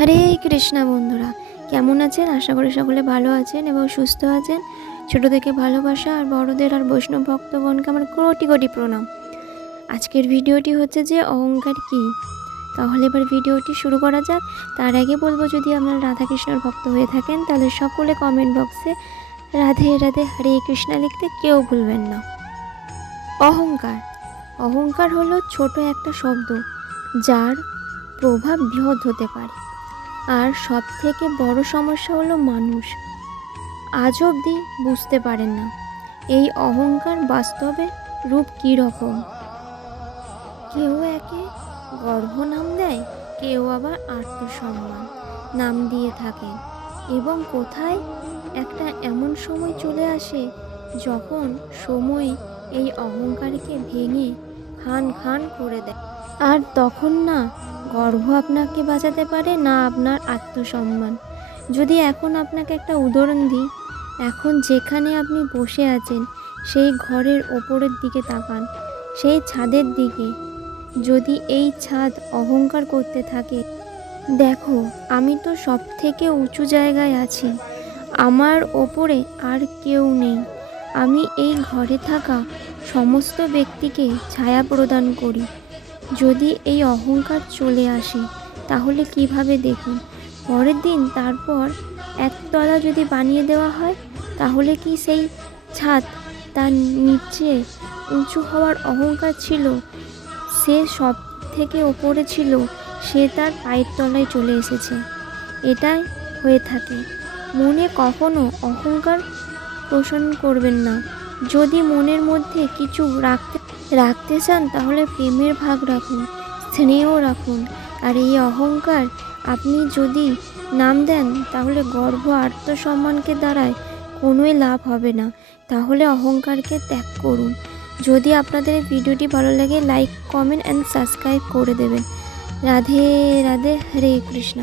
হরে কৃষ্ণা বন্ধুরা, কেমন আছেন? আশা করি সকলে ভালো আছেন এবং সুস্থ আছেন। ছোট থেকে ভালোবাসা আর বড়দের আর বৈষ্ণব ভক্তগণকে আমার কোটি কোটি প্রণাম। আজকের ভিডিওটি হচ্ছে যে অহংকার কি? তাহলে এবার ভিডিওটি শুরু করা যাক। তার আগে বলব, যদি আপনারা রাধাকৃষ্ণর ভক্ত হয়ে থাকেন, তাহলে সকলে কমেন্ট বক্সে রাধে রাধে হরে কৃষ্ণা লিখতে কেউ ভুলবেন না। অহংকার। অহংকার হলো ছোট একটা শব্দ, যার প্রভাব বৃহৎ হতে পারে। আর সব থেকে বড় সমস্যা হলো মানুষ। আজ অবধি বুঝতে পারেন না, এই অহংকার বাস্তবে রূপ কী রকম? কেউ একে গর্ভ নাম দেয়, কেউ আবার আত্মসম্মান নাম দিয়ে থাকে। এবং কোথায় একটা এমন সময় চলে আসে যখন সময় এই অহংকারকে ভেঙে খান খান করে দেয়। আর তখন না গর্ভ আপনাকে বাঁচাতে পারে না আপনার আত্মসম্মান। যদি এখন আপনাকে একটা উদাহরণ দিই, এখন যেখানে আপনি বসে আছেন, সেই ঘরের ওপরের দিকে তাকান, সেই ছাদের দিকে। যদি এই ছাদ অহংকার করতে থাকে, দেখো আমি তো সব থেকে উঁচু জায়গায় আছি, আমার ওপরে আর কেউ নেই। আমি এই ঘরে থাকা সমস্ত ব্যক্তিকে ছায়া প্রদান করি। যদি এই অহংকার চলে আসে, তাহলে কীভাবে দেখুন? পরের দিন তারপর একতলা যদি বানিয়ে দেওয়া হয়, তাহলে কি সেই ছাদ তার নিচে উঁচু হওয়ার অহংকার ছিল? সে সব থেকে ওপরে ছিল, সে তার পায়ের তলায় চলে এসেছে। এটাই হয়ে থাকে। মনে কখনো অহংকার পোষণ করবেন না। যদি মনের মধ্যে কিছু রাখতে রাখতে চান, তাহলে প্রেমের ভাগ রাখুন, স্নেহ রাখুন। আর এই অহংকার আপনি যদি নাম দেন, তাহলে গর্ব আত্মসম্মানকে দ্বারায় কোনোই লাভ হবে না। তাহলে অহংকারকে ত্যাগ করুন। যদি আপনাদের এই ভিডিওটি ভালো লাগে, লাইক, কমেন্ট অ্যান্ড সাবস্ক্রাইব করে দেবেন। রাধে রাধে, হরে কৃষ্ণ।